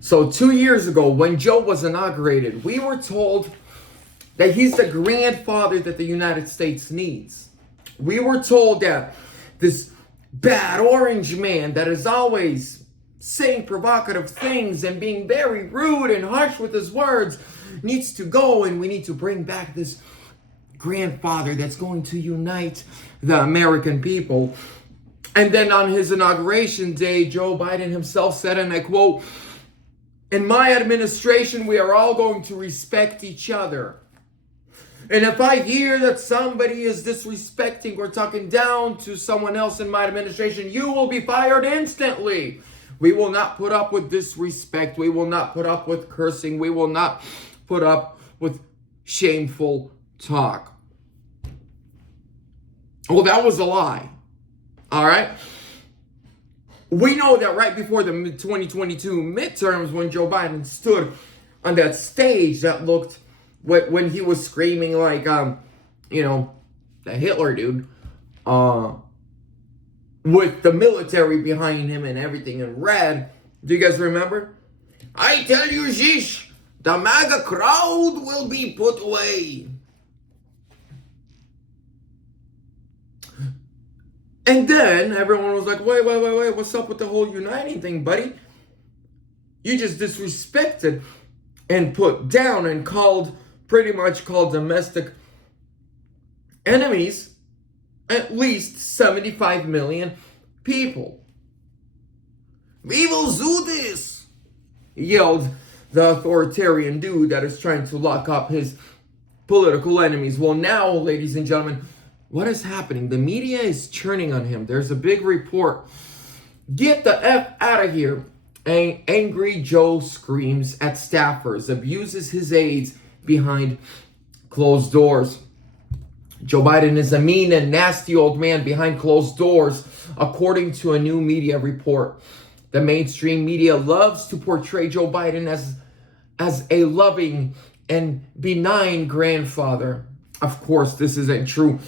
So 2 years ago, when Joe was inaugurated, we were told that he's the grandfather that the United States needs. We were told that this bad orange man that is always saying provocative things and being very rude and harsh with his words needs to go, and we need to bring back this grandfather that's going to unite the American people. And then on his inauguration day, Joe Biden himself said, and I quote, "In my administration, we are all going to respect each other. And if I hear that somebody is disrespecting or talking down to someone else in my administration, you will be fired instantly. We will not put up with disrespect. We will not put up with cursing. We will not put up with shameful talk." Well, that was a lie. All right? We know that right before the 2022 midterms, when Joe Biden stood on that stage that looked, when he was screaming like, the Hitler dude, with the military behind him and everything in red. Do you guys remember? "I tell you, Zish, the MAGA crowd will be put away." And then everyone was like, wait, what's up with the whole uniting thing, buddy? You just disrespected and put down and pretty much called domestic enemies at least 75 million people. "We will do this," yelled the authoritarian dude that is trying to lock up his political enemies. Well, now, ladies and gentlemen, what is happening? The media is churning on him. There's a big report. "Get the F out of here." Angry Joe screams at staffers, abuses his aides behind closed doors. Joe Biden is a mean and nasty old man behind closed doors, according to a new media report. The mainstream media loves to portray Joe Biden as a loving and benign grandfather. Of course, this isn't true.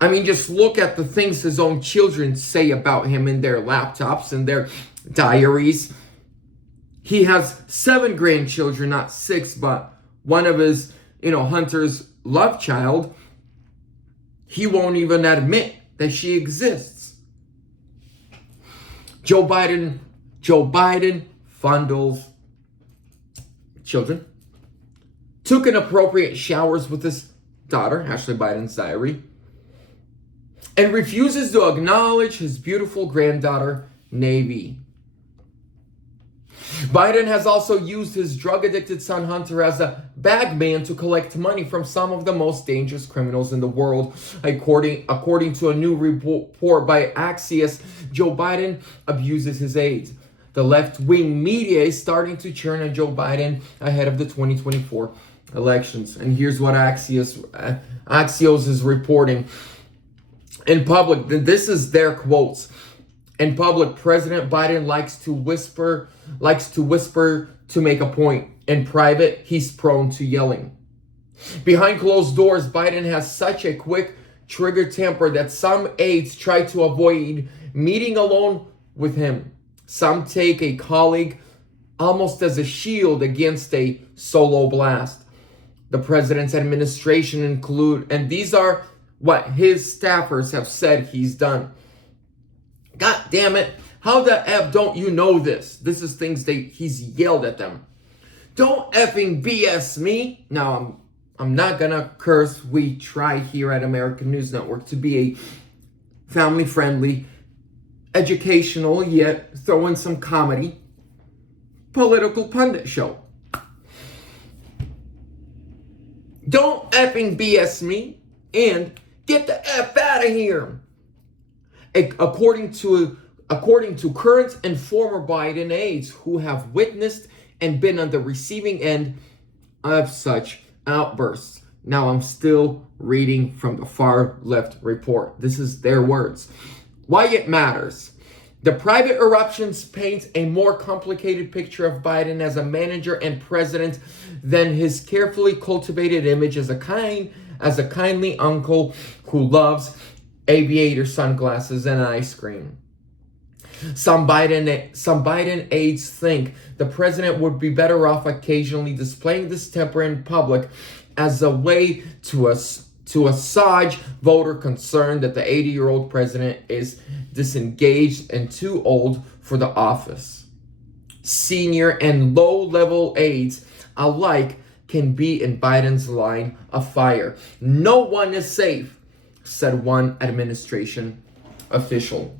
I mean, just look at the things his own children say about him in their laptops and their diaries. He has 7 grandchildren, not 6, but one of his, Hunter's love child, he won't even admit that she exists. Joe Biden fondles children, took inappropriate showers with his daughter, Ashley Biden's diary, and refuses to acknowledge his beautiful granddaughter, Navy. Biden has also used his drug-addicted son Hunter as a bagman to collect money from some of the most dangerous criminals in the world. According to a new report by Axios, Joe Biden abuses his aides. The left-wing media is starting to churn on Joe Biden ahead of the 2024 elections. And here's what Axios is reporting. In public, this is their quotes. In public, President Biden likes to whisper to make a point. In private, he's prone to yelling. Behind closed doors, Biden has such a quick trigger temper that some aides try to avoid meeting alone with him. Some take a colleague almost as a shield against a solo blast. The president's administration and these are what his staffers have said he's done. God damn it. How the F don't you know this? This is things he's yelled at them. "Don't effing BS me." Now, I'm not gonna curse. We try here at American News Network to be a family-friendly, educational, yet throw in some comedy, political pundit show. "Don't effing BS me and get the F out of here." According to current and former Biden aides who have witnessed and been on the receiving end of such outbursts. Now, I'm still reading from the far left report. This is their words. Why it matters. The private eruptions paint a more complicated picture of Biden as a manager and president than his carefully cultivated image as a kindly uncle who loves aviator sunglasses and ice cream. Some Biden aides think the president would be better off occasionally displaying this temper in public as a way to assuage voter concern that the 80-year-old president is disengaged and too old for the office. Senior and low-level aides alike can be in Biden's line of fire. No one is safe, said one administration official.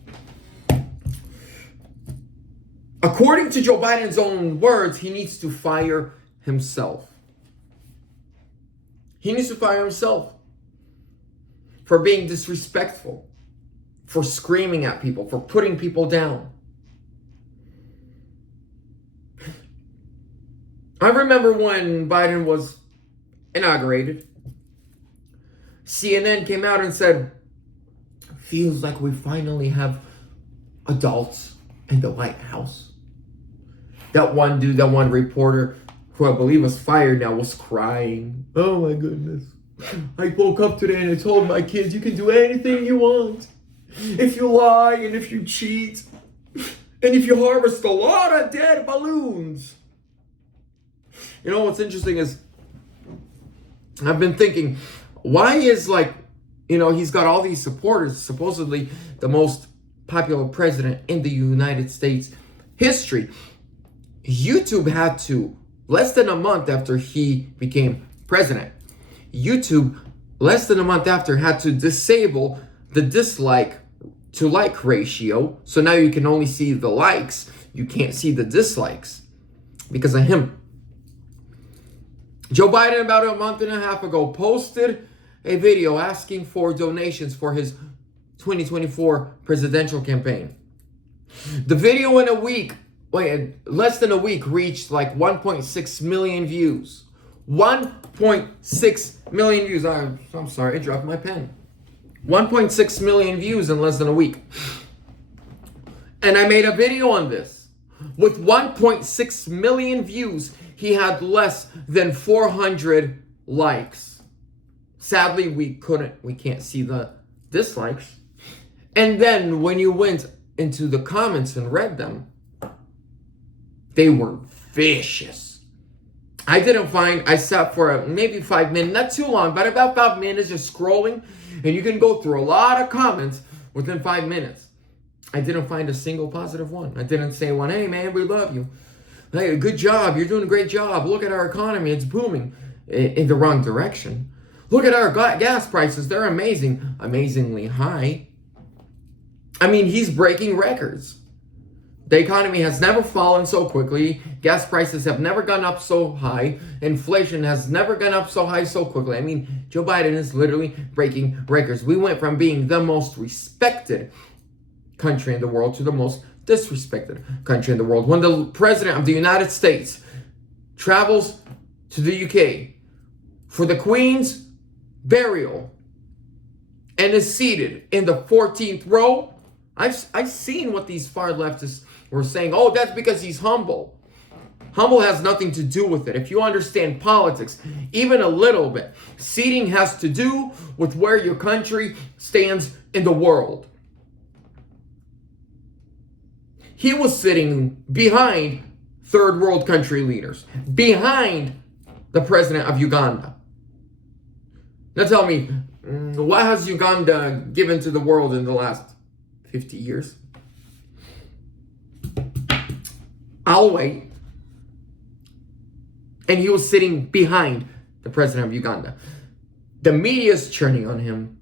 According to Joe Biden's own words, he needs to fire himself. He needs to fire himself for being disrespectful, for screaming at people, for putting people down. I remember when Biden was inaugurated, CNN came out and said, feels like we finally have adults in the White House. That one dude, that one reporter who I believe was fired now was crying. Oh my goodness. I woke up today and I told my kids, you can do anything you want. If you lie and if you cheat and if you harvest a lot of dead balloons. You know what's interesting is I've been thinking, why is he's got all these supporters, supposedly the most popular president in the United States history. YouTube had to, less than a month after he became president, YouTube, less than a month after, had to disable the dislike to like ratio. So now you can only see the likes. You can't see the dislikes because of him. Joe Biden, about a month and a half ago, posted a video asking for donations for his 2024 presidential campaign. The video less than a week, reached like 1.6 million views. 1.6 million views. I'm sorry, I dropped my pen. 1.6 million views in less than a week. And I made a video on this. With 1.6 million views, he had less than 400 likes. Sadly, we can't see the dislikes. And then when you went into the comments and read them, they were vicious. I sat for maybe 5 minutes, not too long, but about 5 minutes just scrolling, and you can go through a lot of comments within 5 minutes. I didn't find a single positive one. I didn't say one, hey man, we love you. Hey, good job, you're doing a great job. Look at our economy, it's booming. In the wrong direction. Look at our gas prices, they're amazingly high. I mean, he's breaking records. The economy has never fallen so quickly. Gas prices have never gone up so high. Inflation has never gone up so high so quickly. I mean, Joe Biden is literally breaking records. We went from being the most respected country in the world to the most disrespected country in the world. When the president of the United States travels to the UK for the Queen's burial and is seated in the 14th row, I've seen what these far leftists were saying. Oh, that's because he's humble. Humble has nothing to do with it. If you understand politics, even a little bit, seating has to do with where your country stands in the world. He was sitting behind third world country leaders, behind the president of Uganda. Now tell me, what has Uganda given to the world in the last 50 years? I'll wait. And he was sitting behind the president of Uganda. The media is churning on him.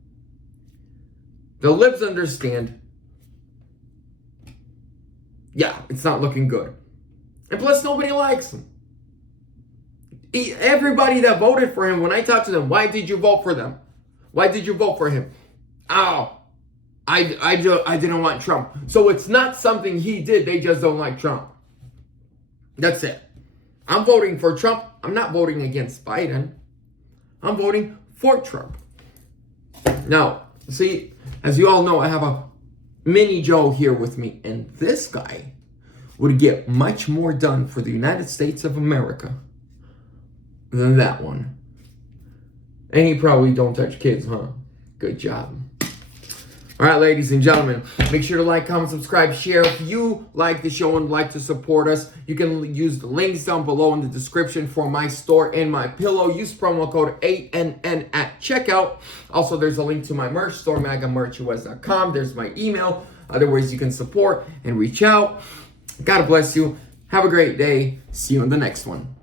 The libs understand. Yeah, it's not looking good. And plus, nobody likes him. Everybody that voted for him, when I talked to them, why did you vote for them? Why did you vote for him? Oh, I didn't want Trump. So it's not something he did. They just don't like Trump. That's it. I'm voting for Trump. I'm not voting against Biden. I'm voting for Trump. Now, see, as you all know, I have a mini Joe here with me. And this guy would get much more done for the United States of America than that one. And he probably don't touch kids, huh? Good job. All right, ladies and gentlemen, make sure to like, comment, subscribe, share. If you like the show and would like to support us, you can use the links down below in the description for my store and my pillow. Use promo code ANN at checkout. Also, there's a link to my merch store, magamerchus.com. There's my email. Other ways you can support and reach out. God bless you. Have a great day. See you in the next one.